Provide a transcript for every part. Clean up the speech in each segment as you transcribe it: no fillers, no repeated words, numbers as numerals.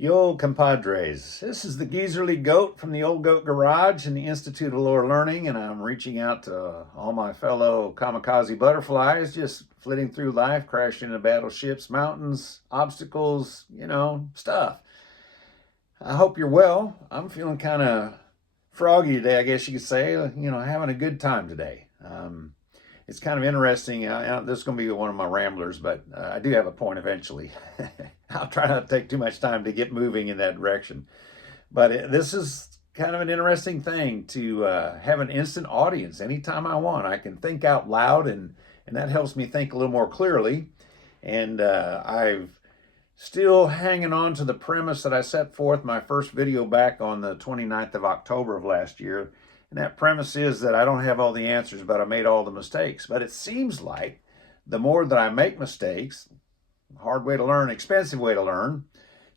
Yo, compadres. This is the Geezerly Goat from the Old Goat Garage and the Institute of Lower Learning, and I'm reaching out to all my fellow kamikaze butterflies, just flitting through life, crashing into battleships, mountains, obstacles, stuff. I hope you're well. I'm feeling kind of froggy today, I guess you could say, having a good time today. It's kind of interesting. This is going to be one of my ramblers, but I do have a point eventually. I'll try not to take too much time to get moving in that direction. But this is kind of an interesting thing to have an instant audience anytime I want. I can think out loud, and that helps me think a little more clearly. And I've still hanging on to the premise that I set forth my first video back on the 29th of October of last year. And that premise is that I don't have all the answers, but I made all the mistakes. But it seems like the more that I make mistakes, hard way to learn, expensive way to learn,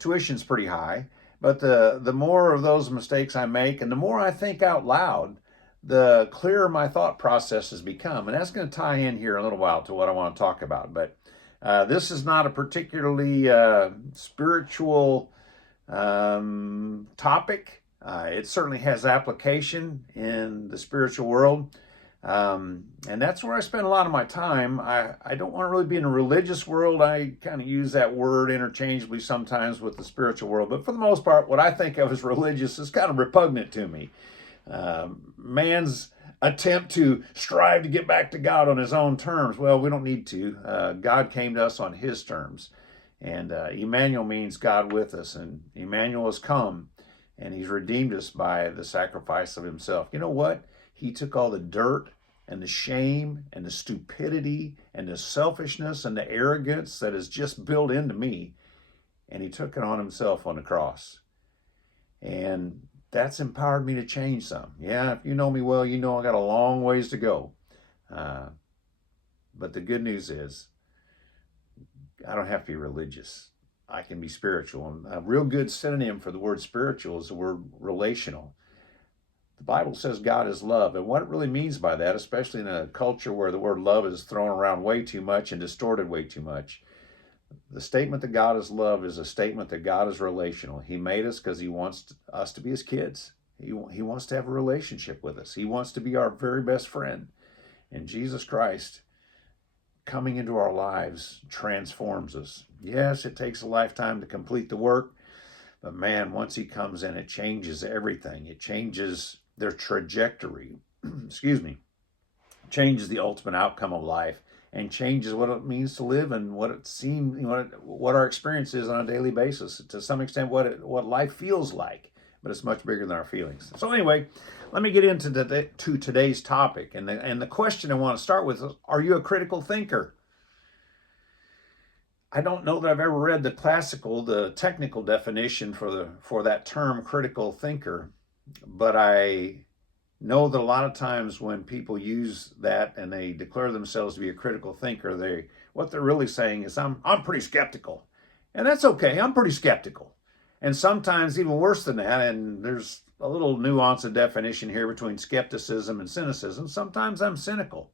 tuition's pretty high, but the more of those mistakes I make and the more I think out loud, the clearer my thought processes become. And that's going to tie in here in a little while to what I want to talk about. But this is not a particularly spiritual topic. It certainly has application in the spiritual world. And that's where I spend a lot of my time. I don't want to really be in a religious world. I kind of use that word interchangeably sometimes with the spiritual world. But for the most part, what I think of as religious is kind of repugnant to me. Man's attempt to strive to get back to God on his own terms. Well, we don't need to. God came to us on his terms. And Emmanuel means God with us. And Emmanuel has come. And he's redeemed us by the sacrifice of himself. You know what? He took all the dirt and the shame and the stupidity and the selfishness and the arrogance that is just built into me, and he took it on himself on the cross. And that's empowered me to change some. Yeah, if you know me well, you know I got a long ways to go. But the good news is I don't have to be religious. I can be spiritual. And a real good synonym for the word spiritual is the word relational. The Bible says God is love, and what it really means by that, especially in a culture where the word love is thrown around way too much and distorted way too much, the statement that God is love is a statement that God is relational. He made us because he wants us to be his kids. He wants to have a relationship with us. He wants to be our very best friend. And Jesus Christ coming into our lives transforms us. Yes, it takes a lifetime to complete the work, but man, once he comes in, it changes everything. It changes their trajectory, changes the ultimate outcome of life, and changes what it means to live and what it seems, what our experience is on a daily basis. To some extent, what life feels like, but it's much bigger than our feelings. So anyway, let me get into today's topic. And the question I want to start with is, are you a critical thinker? I don't know that I've ever read the technical definition for that term, critical thinker, but I know that a lot of times when people use that and they declare themselves to be a critical thinker, what they're really saying is, I'm pretty skeptical. And that's okay, I'm pretty skeptical. And sometimes even worse than that, and there's a little nuance of definition here between skepticism and cynicism. Sometimes I'm cynical.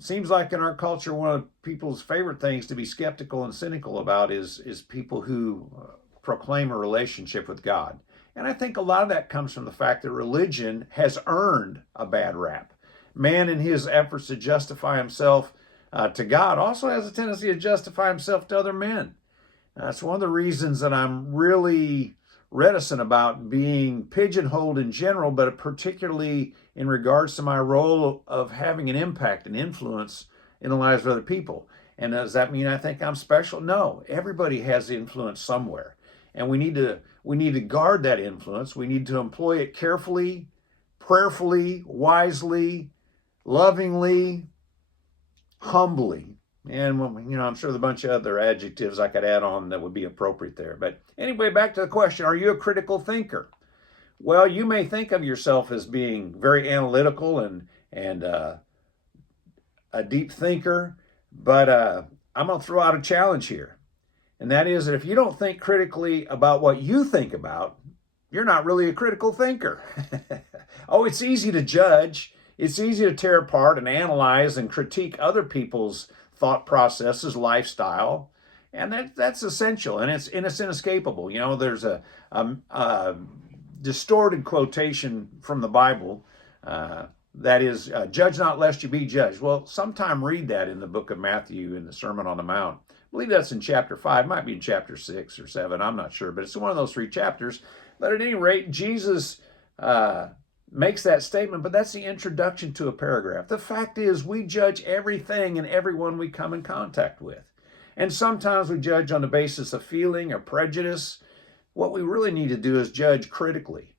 Seems like in our culture, one of people's favorite things to be skeptical and cynical about is people who proclaim a relationship with God. And I think a lot of that comes from the fact that religion has earned a bad rap. Man, in his efforts to justify himself to God, also has a tendency to justify himself to other men. That's one of the reasons that I'm really reticent about being pigeonholed in general, but particularly in regards to my role of having an impact and influence in the lives of other people. And does that mean I think I'm special? No, everybody has influence somewhere. And we need to guard that influence. We need to employ it carefully, prayerfully, wisely, lovingly, humbly. And I'm sure there's a bunch of other adjectives I could add on that would be appropriate there. But anyway, back to the question, are you a critical thinker? Well, you may think of yourself as being very analytical and a deep thinker, but I'm going to throw out a challenge here. And that is that if you don't think critically about what you think about, you're not really a critical thinker. Oh, it's easy to judge. It's easy to tear apart and analyze and critique other people's thought processes, lifestyle, And that's essential, and it's inescapable. You know, there's a distorted quotation from the Bible that is, "Judge not lest you be judged." Well, sometime read that in the book of Matthew in the Sermon on the Mount. I believe that's in chapter 5, might be in chapter 6 or 7, I'm not sure, but it's one of those 3 chapters. But at any rate, Jesus makes that statement, but that's the introduction to a paragraph. The fact is, we judge everything and everyone we come in contact with. And sometimes we judge on the basis of feeling or prejudice. What we really need to do is judge critically.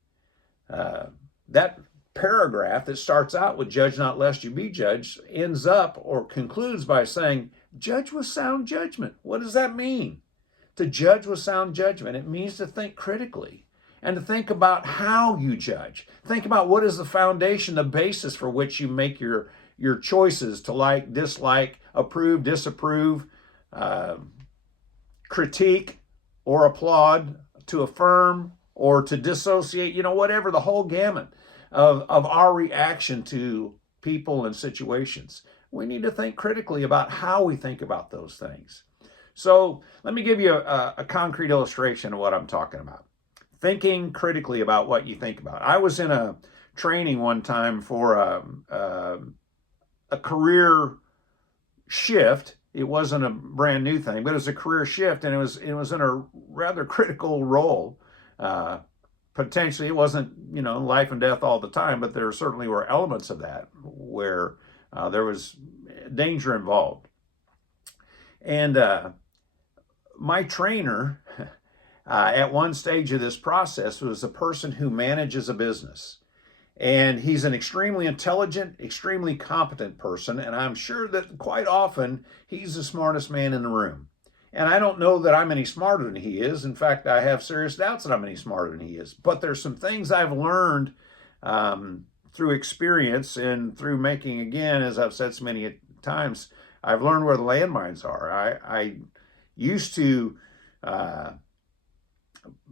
That paragraph that starts out with "Judge not lest you be judged" ends up or concludes by saying, "Judge with sound judgment." What does that mean? To judge with sound judgment, it means to think critically and to think about how you judge. Think about what is the foundation, the basis for which you make your choices to like, dislike, approve, disapprove, critique or applaud, to affirm or to dissociate, you know, whatever, the whole gamut of our reaction to people and situations. We need to think critically about how we think about those things. So let me give you a concrete illustration of what I'm talking about. Thinking critically about what you think about. I was in a training one time for a career shift. It wasn't a brand new thing, but it was a career shift, and it was in a rather critical role. Potentially, it wasn't, you know, life and death all the time, but there certainly were elements of that where there was danger involved. And my trainer at one stage of this process was a person who manages a business. And he's an extremely intelligent, extremely competent person. And I'm sure that quite often he's the smartest man in the room. And I don't know that I'm any smarter than he is. In fact, I have serious doubts that I'm any smarter than he is. But there's some things I've learned through experience and through making, again, as I've said so many times, I've learned where the landmines are. I used to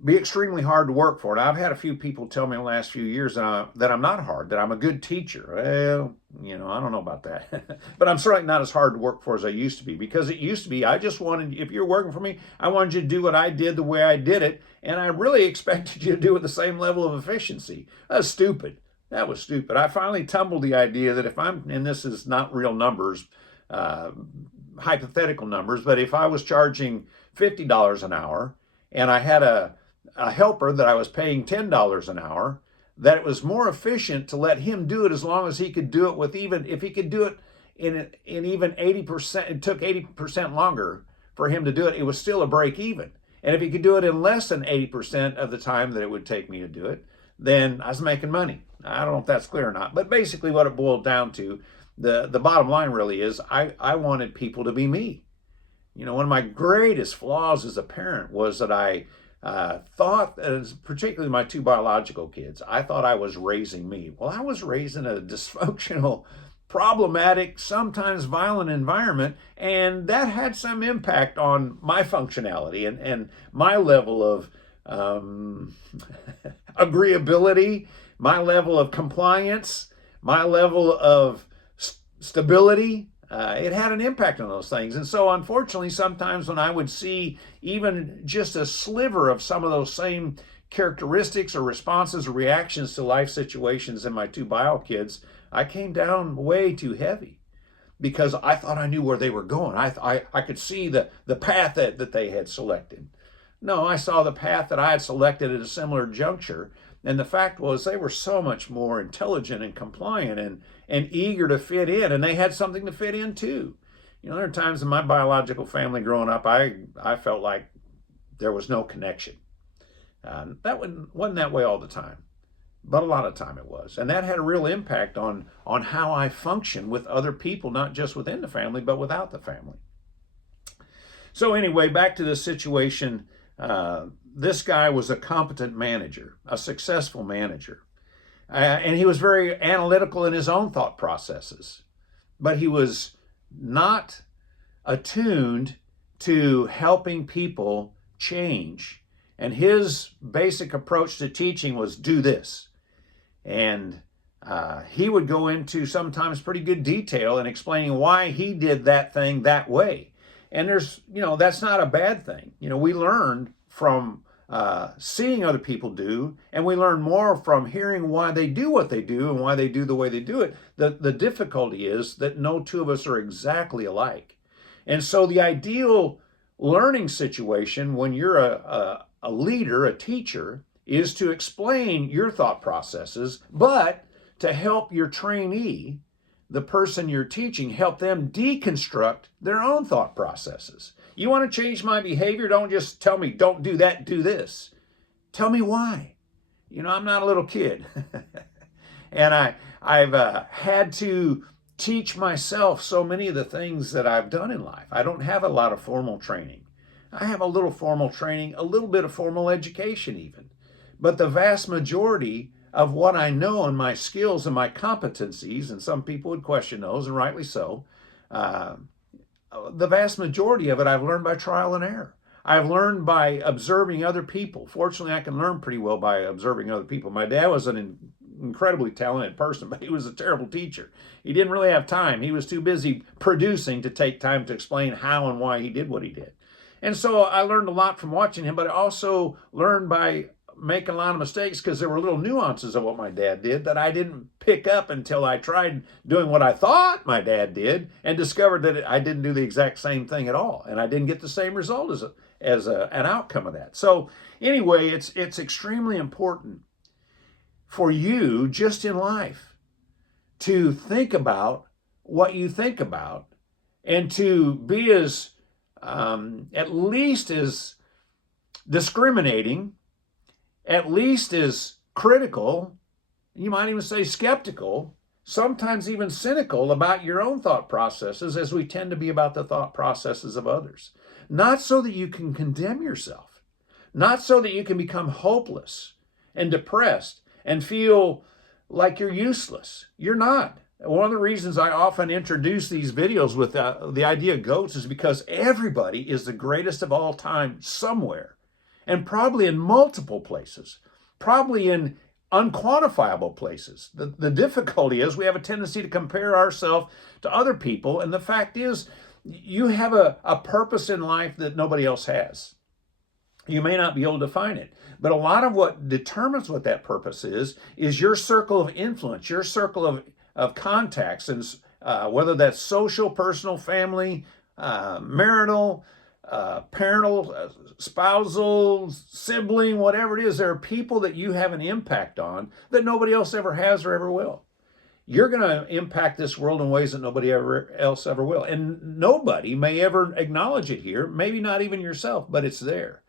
be extremely hard to work for. And I've had a few people tell me in the last few years that I'm not hard, that I'm a good teacher. Well, you know, I don't know about that. But I'm certainly not as hard to work for as I used to be, because it used to be, I just wanted, if you're working for me, I wanted you to do what I did the way I did it. And I really expected you to do it with the same level of efficiency. That's stupid. That was stupid. I finally tumbled the idea that if I'm, and this is not real numbers, hypothetical numbers, but if I was charging $50 an hour and I had a helper that I was paying $10 an hour, that it was more efficient to let him do it as long as he could do it with, even if he could do it in even 80%, it took 80% longer for him to do it, it was still a break even. And if he could do it in less than 80% of the time that it would take me to do it, then I was making money. I don't know if that's clear or not, but basically what it boiled down to, the bottom line really is I wanted people to be me. You know, one of my greatest flaws as a parent was that I thought, as particularly my 2 biological kids, I thought I was raising me. Well, I was raised in a dysfunctional, problematic, sometimes violent environment, and that had some impact on my functionality and my level of agreeability, my level of compliance, my level of stability. It had an impact on those things. And so unfortunately, sometimes when I would see even just a sliver of some of those same characteristics or responses or reactions to life situations in my 2 bio kids, I came down way too heavy because I thought I knew where they were going. I could see the path that they had selected. No, I saw the path that I had selected at a similar juncture. And the fact was, they were so much more intelligent and compliant and eager to fit in, and they had something to fit in too. You know, there are times in my biological family growing up, I felt like there was no connection. That wasn't that way all the time, but a lot of time it was. And that had a real impact on how I function with other people, not just within the family, but without the family. So anyway, back to this situation. This guy was a competent manager, a successful manager. And he was very analytical in his own thought processes. But he was not attuned to helping people change. And his basic approach to teaching was, do this. And he would go into sometimes pretty good detail in explaining why he did that thing that way. And there's, that's not a bad thing. We learn from seeing other people do, and we learn more from hearing why they do what they do and why they do the way they do it. The difficulty is that no two of us are exactly alike. And so the ideal learning situation when you're a leader, a teacher, is to explain your thought processes, but to help your trainee, the person you're teaching, help them deconstruct their own thought processes. You want to change my behavior? Don't just tell me, don't do that, do this. Tell me why. I'm not a little kid. And I've had to teach myself so many of the things that I've done in life. I don't have a lot of formal training. I have a little formal training, a little bit of formal education even. But the vast majority of what I know and my skills and my competencies, and some people would question those, and rightly so, the vast majority of it I've learned by trial and error. I've learned by observing other people. Fortunately, I can learn pretty well by observing other people. My dad was an incredibly talented person, but he was a terrible teacher. He didn't really have time. He was too busy producing to take time to explain how and why he did what he did. And so I learned a lot from watching him, but I also learned by making a lot of mistakes because there were little nuances of what my dad did that I didn't pick up until I tried doing what I thought my dad did and discovered that I didn't do the exact same thing at all. And I didn't get the same result as an outcome of that. So anyway, it's extremely important for you just in life to think about what you think about and to be as at least as discriminating, at least as critical, you might even say skeptical, sometimes even cynical about your own thought processes as we tend to be about the thought processes of others. Not so that you can condemn yourself, not so that you can become hopeless and depressed and feel like you're useless. You're not. One of the reasons I often introduce these videos with the idea of goats is because everybody is the greatest of all time somewhere, and probably in multiple places, probably in unquantifiable places. The difficulty is we have a tendency to compare ourselves to other people, and the fact is you have a purpose in life that nobody else has. You may not be able to define it, but a lot of what determines what that purpose is your circle of influence, your circle of contacts, and whether that's social, personal, family, marital, parental, spousal, sibling, whatever it is. There are people that you have an impact on that nobody else ever has or ever will. You're going to impact this world in ways that nobody else ever will. And nobody may ever acknowledge it here, maybe not even yourself, but it's there.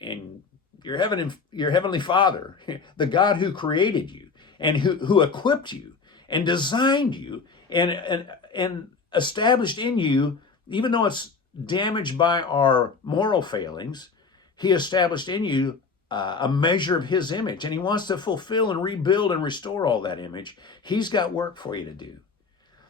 And your heavenly Father, the God who created you and who equipped you and designed you and established in you, even though it's damaged by our moral failings, he established in you a measure of his image, and he wants to fulfill and rebuild and restore all that image. He's got work for you to do.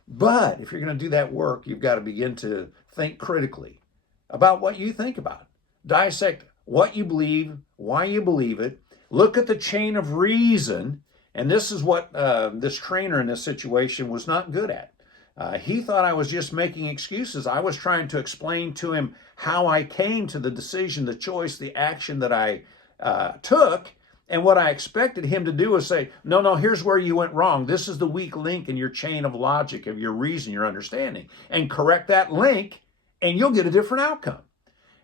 But if you're going to do that work, you've got to begin to think critically about what you think about. Dissect what you believe, why you believe it. Look at the chain of reason. And this is what this trainer in this situation was not good at. He thought I was just making excuses. I was trying to explain to him how I came to the decision, the choice, the action that I took. And what I expected him to do was say, no, here's where you went wrong. This is the weak link in your chain of logic, of your reason, your understanding. And correct that link, and you'll get a different outcome.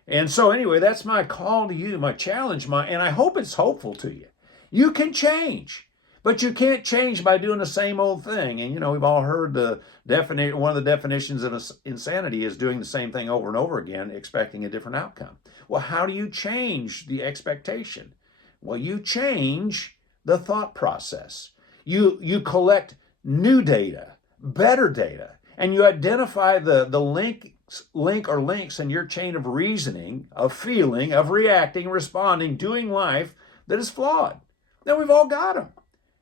And so anyway, that's my call to you, my challenge, and I hope it's hopeful to you. You can change. But you can't change by doing the same old thing. And, we've all heard one of the definitions of insanity is doing the same thing over and over again, expecting a different outcome. Well, how do you change the expectation? Well, you change the thought process. You collect new data, better data, and you identify the link or links in your chain of reasoning, of feeling, of reacting, responding, doing life that is flawed. Now, we've all got them.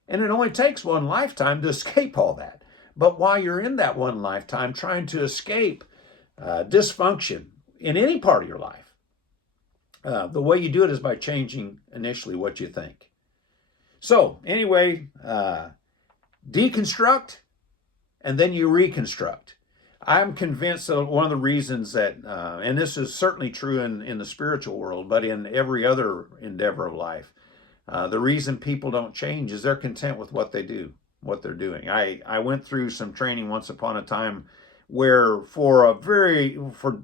And it only takes one lifetime to escape all that. But while you're in that one lifetime trying to escape dysfunction in any part of your life, the way you do it is by changing initially what you think. So anyway, deconstruct, and then you reconstruct. I'm convinced that one of the reasons that, and this is certainly true in the spiritual world, but in every other endeavor of life, the reason people don't change is they're content with what they do, what they're doing. I went through some training once upon a time where for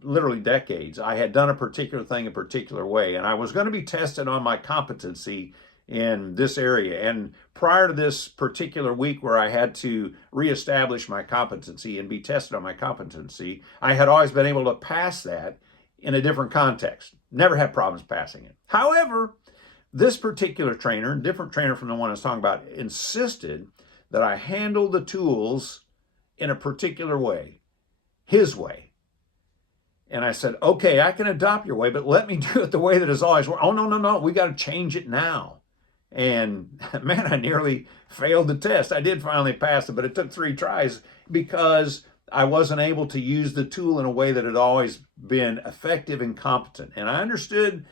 literally decades, I had done a particular thing a particular way, and I was going to be tested on my competency in this area. And prior to this particular week where I had to reestablish my competency and be tested on my competency, I had always been able to pass that in a different context. Never had problems passing it. However, this particular trainer, different trainer from the one I was talking about, insisted that I handle the tools in a particular way, his way. And I said, okay, I can adopt your way, but let me do it the way that has always worked. Oh, no, we got to change it now. And man, I nearly failed the test. I did finally pass it, but it took 3 tries because I wasn't able to use the tool in a way that had always been effective and competent. And I understood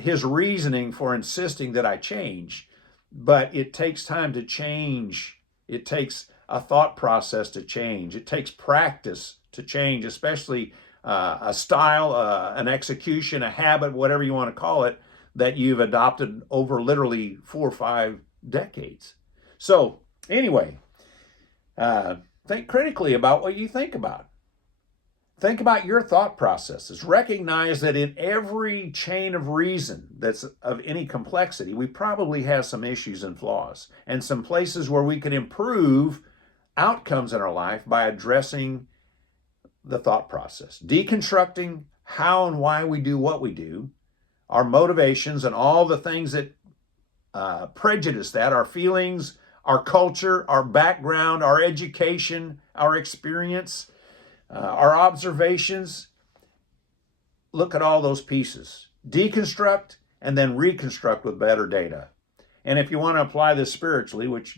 his reasoning for insisting that I change, but it takes time to change. It takes a thought process to change. It takes practice to change, especially a style, an execution, a habit, whatever you want to call it, that you've adopted over literally 4 or 5 decades. So anyway, think critically about what you think about. Think about your thought processes. Recognize that in every chain of reason that's of any complexity, we probably have some issues and flaws and some places where we can improve outcomes in our life by addressing the thought process, deconstructing how and why we do what we do, our motivations and all the things that prejudice that, our feelings, our culture, our background, our education, our experience, our observations. Look at all those pieces. Deconstruct and then reconstruct with better data. And if you want to apply this spiritually, which,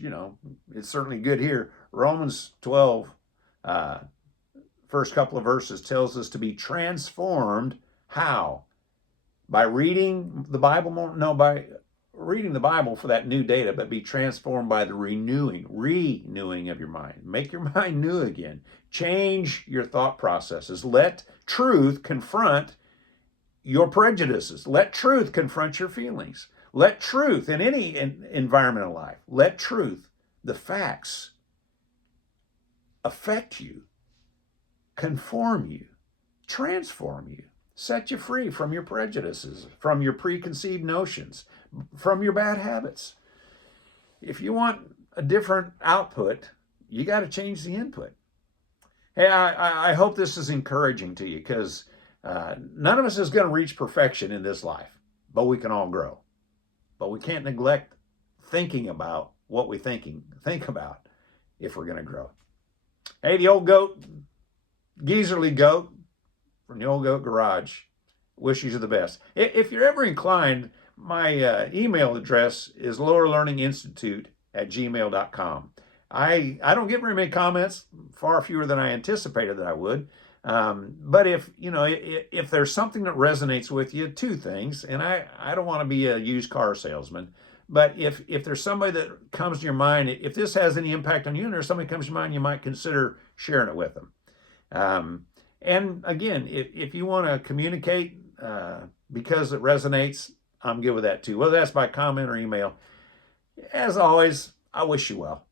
it's certainly good here, Romans 12, first couple of verses tells us to be transformed. How? By reading the Bible more? No, by reading the Bible for that new data, but be transformed by the renewing of your mind. Make your mind new again. Change your thought processes. Let truth confront your prejudices. Let truth confront your feelings. Let truth in any environment of life, let truth, the facts, affect you, conform you, transform you. Set you free from your prejudices, from your preconceived notions, from your bad habits. If you want a different output, you got to change the input. Hey, I hope this is encouraging to you because none of us is going to reach perfection in this life, but we can all grow. But we can't neglect thinking about what we think about if we're going to grow. Hey, the old goat, geezerly goat, from the Old Goat Garage, wishes you the best. If you're ever inclined, my email address is lowerlearninginstitute@gmail.com. I don't get very many comments, far fewer than I anticipated that I would. But if there's something that resonates with you, 2 things, and I don't want to be a used car salesman, but if there's somebody that comes to your mind, if this has any impact on you, and there's somebody comes to your mind, you might consider sharing it with them. And again, if you want to communicate because it resonates, I'm good with that too. Whether that's by comment or email. As always, I wish you well.